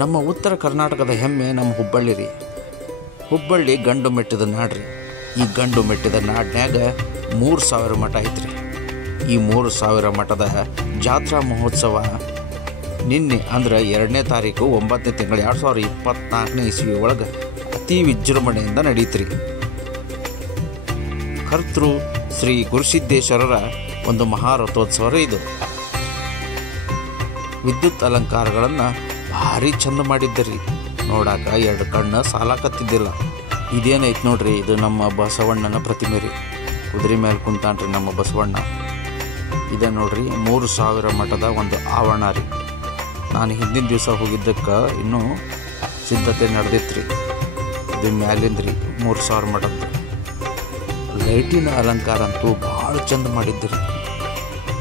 ನಮ್ಮ ಉತ್ತರ ಕರ್ನಾಟಕದ ಹೆಮ್ಮೆ ನಮ್ಮ ಹುಬ್ಬಳ್ಳಿ ರೀ. ಹುಬ್ಬಳ್ಳಿ ಗಂಡು ಮೆಟ್ಟಿದ ನಾಡ್ರಿ. ಈ ಗಂಡು ಮೆಟ್ಟಿದ ನಾಡಿನ್ಯಾಗ 3000 ಮಠ ಐತ್ರಿ. ಈ 3000 ಮಠದ ಜಾತ್ರಾ ಮಹೋತ್ಸವ ನಿನ್ನೆ ಅಂದ್ರೆ 2ನೇ ತಾರೀಕು 9ನೇ ತಿಂಗಳು 2024ನೇ ಇಸ್ವಿ ಒಳಗೆ ಅತಿ ವಿಜೃಂಭಣೆಯಿಂದ ನಡೀತ್ರಿ. ಕರ್ತೃ ಶ್ರೀ ಗುರುಸಿದ್ದೇಶ್ವರರ ಒಂದು ಮಹಾರಥೋತ್ಸವ ಇದು. ವಿದ್ಯುತ್ ಅಲಂಕಾರಗಳನ್ನು ಭಾರಿ ಚಂದ ಮಾಡಿದ್ದರಿ. ನೋಡಾಕ 2 ಕಣ್ಣು ಸಾಲಾಕತ್ತಿದ್ದಿಲ್ಲ. ಇದೇನೈತೆ ನೋಡ್ರಿ, ಇದು ನಮ್ಮ ಬಸವಣ್ಣನ ಪ್ರತಿಮೆ ರೀ. ಕುದುರೆ ಮೇಲೆ ಕುಂತಾನ್ರಿ ನಮ್ಮ ಬಸವಣ್ಣ. ಇದೆ ನೋಡ್ರಿ 3000 ಮಠದ ಒಂದು ಆವರಣ ರೀ. ನಾನು ಹಿಂದಿನ ದಿವಸ ಹೋಗಿದ್ದಕ್ಕೆ ಇನ್ನೂ ಸಿದ್ಧತೆ ನಡೆದಿತ್ತು ರೀ. ಇದು ಮ್ಯಾಲಿಂದ್ರಿ 3000 ಮಠದ್ದು. ಲೈಟಿನ ಅಲಂಕಾರ ಅಂತೂ ಭಾಳ ಚಂದ ಮಾಡಿದ್ರಿ.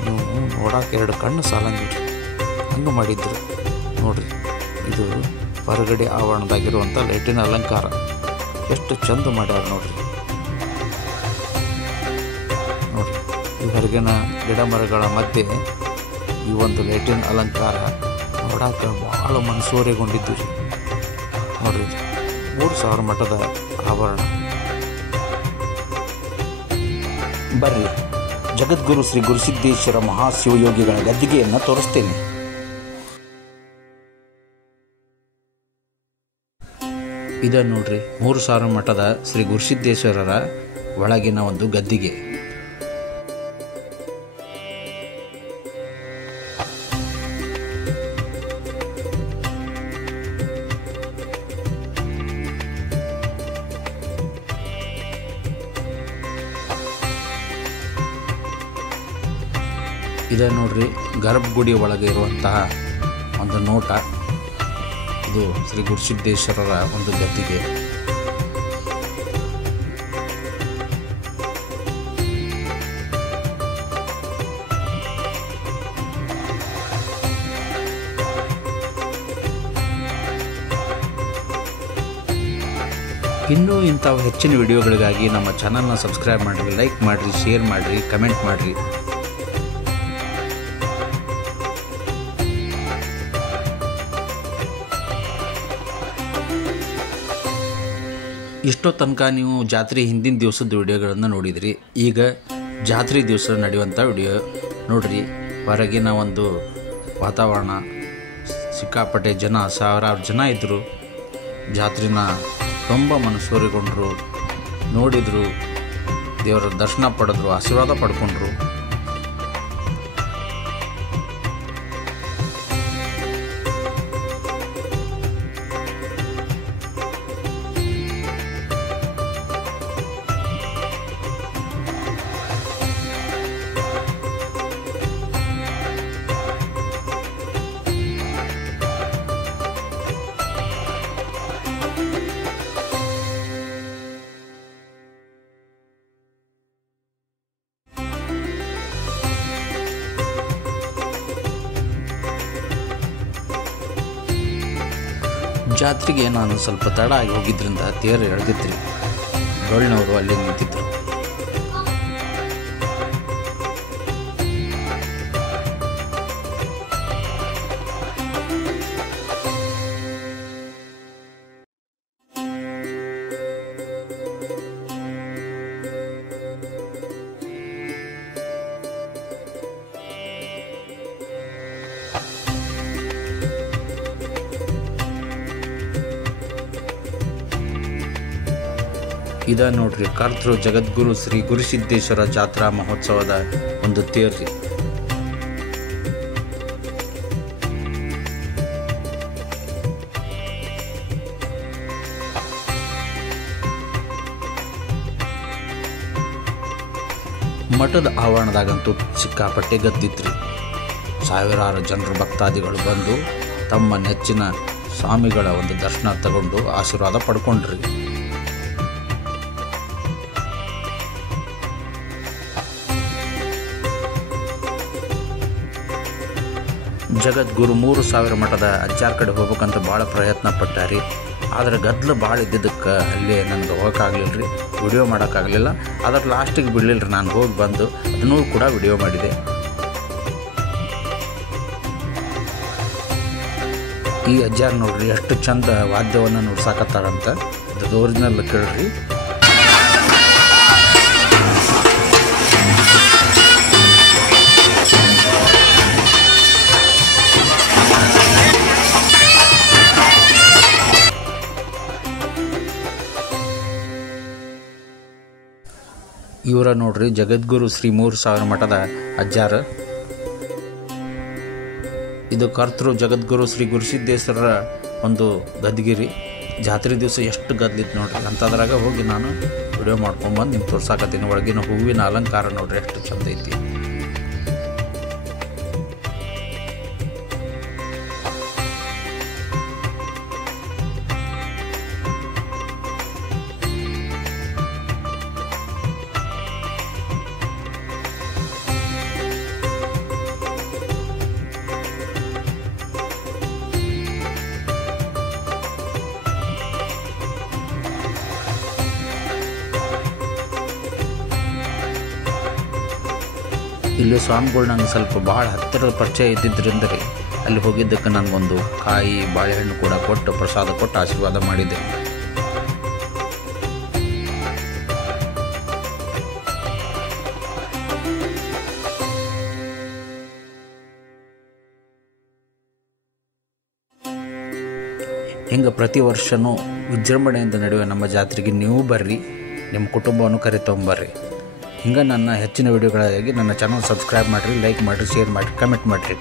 ನೀವು ನೋಡಾಕ 2 ಕಣ್ಣು ಸಾಲಂಗಿಲ್ರಿ, ಹಂಗೆ ಮಾಡಿದ್ರು ನೋಡ್ರಿ. ಇದು ಹೊರಗಡೆ ಆವರಣದಾಗಿರುವಂಥ ಲೈಟಿನ ಅಲಂಕಾರ ಎಷ್ಟು ಚಂದ ಮಾಡ್ಯಾರ ನೋಡ್ರಿ. ನೋಡ್ರಿ ಈ ಹೊರಗಿನ ಗಿಡ ಮರಗಳ ಮಧ್ಯೆ ಈ ಒಂದು ಲೈಟಿನ ಅಲಂಕಾರ ನೋಡಾಕ ಭಾಳ ಮನಸೂರೆಗೊಂಡಿದ್ದು ರೀ. ನೋಡ್ರಿ 3000 ಮಠದ ಆವರಣ. ಬರ್ರಿ ಜಗದ್ಗುರು ಶ್ರೀ ಗುರುಸಿದ್ದೇಶ್ವರ ಮಹಾಶಿವಯೋಗಿಗಳ ಗದ್ದಿಗೆಯನ್ನು ತೋರಿಸ್ತೇನೆ. ಇದು ನೋಡ್ರಿ 3000 ಮಠದ ಶ್ರೀ ಗುರುಸಿದ್ದೇಶ್ವರರ ಒಳಗಿನ ಒಂದು ಗದ್ದಿಗೆ. ಇದು ನೋಡ್ರಿ ಗರ್ಭಗುಡಿ ಒಳಗೆ ಇರುವಂತಹ ಒಂದು ನೋಟ. ಇದು ಶ್ರೀ ಗುರುಸಿದ್ದೇಶ್ವರರ ಒಂದು ಗದ್ದಿಗೆ. ಇನ್ನೂ ಇಂಥವು ಹೆಚ್ಚಿನ ವಿಡಿಯೋಗಳಿಗಾಗಿ ನಮ್ಮ ಚಾನಲ್ನ ಸಬ್ಸ್ಕ್ರೈಬ್ ಮಾಡಿರಿ, ಲೈಕ್ ಮಾಡಿರಿ, ಶೇರ್ ಮಾಡಿರಿ, ಕಮೆಂಟ್ ಮಾಡಿರಿ. ಇಷ್ಟೋ ತನಕ ನೀವು ಜಾತ್ರೆ ಹಿಂದಿನ ದಿವಸದ ವಿಡಿಯೋಗಳನ್ನು ನೋಡಿದ್ರಿ. ಈಗ ಜಾತ್ರೆ ದಿವಸ ನಡೆಯುವಂಥ ವಿಡಿಯೋ ನೋಡ್ರಿ. ಹೊರಗಿನ ಒಂದು ವಾತಾವರಣ, ಸಿಕ್ಕಾಪಟ್ಟೆ ಜನ, ಸಾವಿರಾರು ಜನ ಇದ್ದರು. ಜಾತ್ರೆನ ತುಂಬ ಮನಸೂರೆಗೊಂಡರು, ನೋಡಿದರು, ದೇವರ ದರ್ಶನ ಪಡೆದ್ರು, ಆಶೀರ್ವಾದ ಪಡ್ಕೊಂಡ್ರು. ಜಾತ್ರೆಗೆ ನಾನು ಸ್ವಲ್ಪ ತಡ ಆಗಿ ಹೋಗಿದ್ದರಿಂದ ತೇರು ಎಳೆದಿತ್ತು ರೀ. ಡೊಳ್ಳಿನವರು ಅಲ್ಲಿ ನಿಂತಿದ್ದರು. ಇದ ನೋಡ್ರಿ ಕರ್ತೃ ಜಗದ್ಗುರು ಶ್ರೀ ಗುರುಸಿದ್ದೇಶ್ವರ ಜಾತ್ರಾ ಮಹೋತ್ಸವದ ಒಂದು ತೇರ್ರಿ. ಮಠದ ಆವರಣದಾಗಂತೂ ಸಿಕ್ಕಾಪಟ್ಟೆ ಗದ್ದಿತ್ರಿ. ಸಾವಿರಾರು ಜನರು ಭಕ್ತಾದಿಗಳು ಬಂದು ತಮ್ಮ ನೆಚ್ಚಿನ ಸ್ವಾಮಿಗಳ ಒಂದು ದರ್ಶನ ತಗೊಂಡು ಆಶೀರ್ವಾದ ಪಡ್ಕೊಂಡ್ರಿ. ಜಗದ್ಗುರು 3000 ಮಠದ ಅಜ್ಜಾರ ಕಡೆ ಹೋಗ್ಬೇಕಂತ ಭಾಳ ಪ್ರಯತ್ನ ಪಟ್ಟಾರಿ. ಆದರೆ ಗದ್ದಲು ಭಾಳ ಇದ್ದಿದ್ದಕ್ಕೆ ಅಲ್ಲಿ ನನಗೆ ಹೋಗೋಕ್ಕಾಗಲಿಲ್ಲ ರೀ, ವಿಡಿಯೋ ಮಾಡೋಕ್ಕಾಗಲಿಲ್ಲ. ಅದರ ಲಾಸ್ಟಿಗೆ ಬಿಡಲಿಲ್ಲ ರೀ, ನಾನು ಹೋಗಿ ಬಂದು ಅದನ್ನೂ ಕೂಡ ವಿಡಿಯೋ ಮಾಡಿದೆ. ಈ ಅಜ್ಜಾರ್ ನೋಡ್ರಿ ಎಷ್ಟು ಚಂದ ವಾದ್ಯವನ್ನು ನುಡ್ಸಾಕತ್ತಾರಂತ. ಅದು ಒರಿಜಿನಲ್ ಕೇಳ್ರಿ. ಇವರ ನೋಡ್ರಿ ಜಗದ್ಗುರು ಶ್ರೀ 3000 ಮಠದ ಅಜ್ಜಾರ. ಇದು ಕರ್ತೃ ಜಗದ್ಗುರು ಶ್ರೀ ಗುರುಸಿದ್ದೇಶ್ವರರ ಒಂದು ಗದ್ಗಿರಿ. ಜಾತ್ರೆ ದಿವಸ ಎಷ್ಟು ಗದ್ಲಿತ್ತು ನೋಡ್ರಿ. ಅಂಥದ್ರಾಗ ಹೋಗಿ ನಾನು ವಿಡಿಯೋ ಮಾಡ್ಕೊಂಬಂದು ನಿಮ್ಗೆ ತೋರ್ಸಾಕತ್ತೀನಿ. ಒಳಗಿನ ಹೂವಿನ ಅಲಂಕಾರ ನೋಡ್ರಿ ಎಷ್ಟು ಚಂದ ಐತಿ. ಇಲ್ಲಿ ಸ್ವಾಮಿಗಳು ನಂಗೆ ಸ್ವಲ್ಪ ಭಾಳ ಹತ್ತಿರದ ಪರಿಚಯ ಇದ್ದಿದ್ದರಿಂದ ರೀ ಅಲ್ಲಿ ಹೋಗಿದ್ದಕ್ಕೆ ನನಗೊಂದು ಕಾಯಿ ಬಾಳೆಹಣ್ಣು ಕೂಡ ಕೊಟ್ಟು ಪ್ರಸಾದ ಕೊಟ್ಟು ಆಶೀರ್ವಾದ ಮಾಡಿದ್ದೆ. ಹಿಂಗೆ ಪ್ರತಿ ವರ್ಷವೂ ವಿಜೃಂಭಣೆಯಿಂದ ನಡೆಯುವ ನಮ್ಮ ಜಾತ್ರೆಗೆ ನೀವು ಬರ್ರಿ, ನಿಮ್ಮ ಕುಟುಂಬವನ್ನು ಕರೆತೊಂಬರ್ರಿ. ಹಿಂಗೆ ನನ್ನ ಹೆಚ್ಚಿನ ವಿಡಿಯೋಗಳಿಗಾಗಿ ನನ್ನ ಚಾನಲ್ ಸಬ್ಸ್ಕ್ರೈಬ್ ಮಾಡಿರಿ, ಲೈಕ್ ಮಾಡಿರಿ, ಶೇರ್ ಮಾಡಿರಿ, ಕಮೆಂಟ್ ಮಾಡಿರಿ.